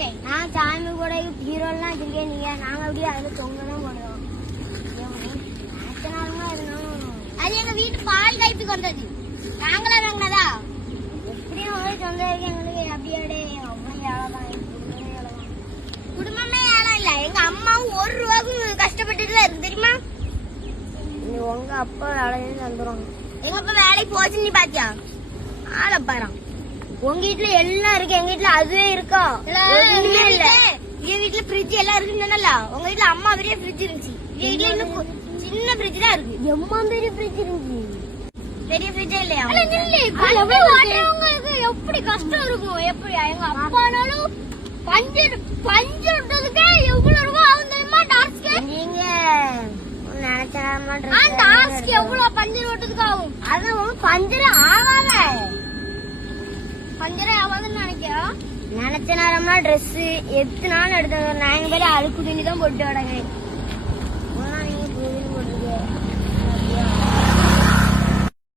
இருக்கேன். நான் சாமி கூட ஹீரோலாம் வச்சிருக்கேன். நீங்க நாங்க அப்படியே அதுல தொங்கதான் போடுவோம். அது எங்க வீட்டு பால் கைப்புக்கு வந்தது. நாங்களா வாங்கினதா? எப்படியும் ஒரு சொந்த இருக்கு எங்களுக்கு. அப்படியே அவ்வளவு ஏழைதான். குடும்பமே ஏழை இல்ல. எங்க அம்மாவும் 1 ரூபாய்க்கும் கஷ்டப்பட்டுட்டுதான் இருக்கு தெரியுமா? உங்க அப்பா வேலையில வந்துடும். எங்க அப்பா வேலைக்கு போச்சு நீ பாத்தியா? ஆளை பாரு. உங்க வீட்டுல எல்லாம் இருக்கு, எங்க வீட்டுல அதுவே இருக்கா? இல்ல இல்ல. எங்க வீட்டுல ஃப்ரிட்ஜ் எல்லாம் இருக்குன்னு. உங்க வீட்டுல அம்மா பெரிய ஃப்ரிட்ஜ் இருந்துச்சு. எங்க வீட்டுல இன்னும் சின்ன ஃப்ரிட்ஜ் தான் இருக்கு. எம்மா பெரிய ஃப்ரிட்ஜ் இருந்துச்சு. பெரிய ஃப்ரிட்ஜே இல்லையா? எப்படி கஷ்டம் இருக்கும்? எப்படி எங்க அப்பானாலும் பஞ்சதுக்கே எவ்வளவு ரூபாய் ஆகும் தெரியுமா? டாஸ்க்கு நீங்க நினைச்சா எவ்வளவு பஞ்சர் ஓட்டதுக்கு ஆகும்? அதான் பஞ்சரே ஆகாத. பஞ்சரே ஆகாதுன்னு நினைச்ச நேரம்னா ட்ரெஸ் எத்தனாலும் எடுத்து நாங்க பேரு அழுக்கு துணி தான் போட்டு விடங்க.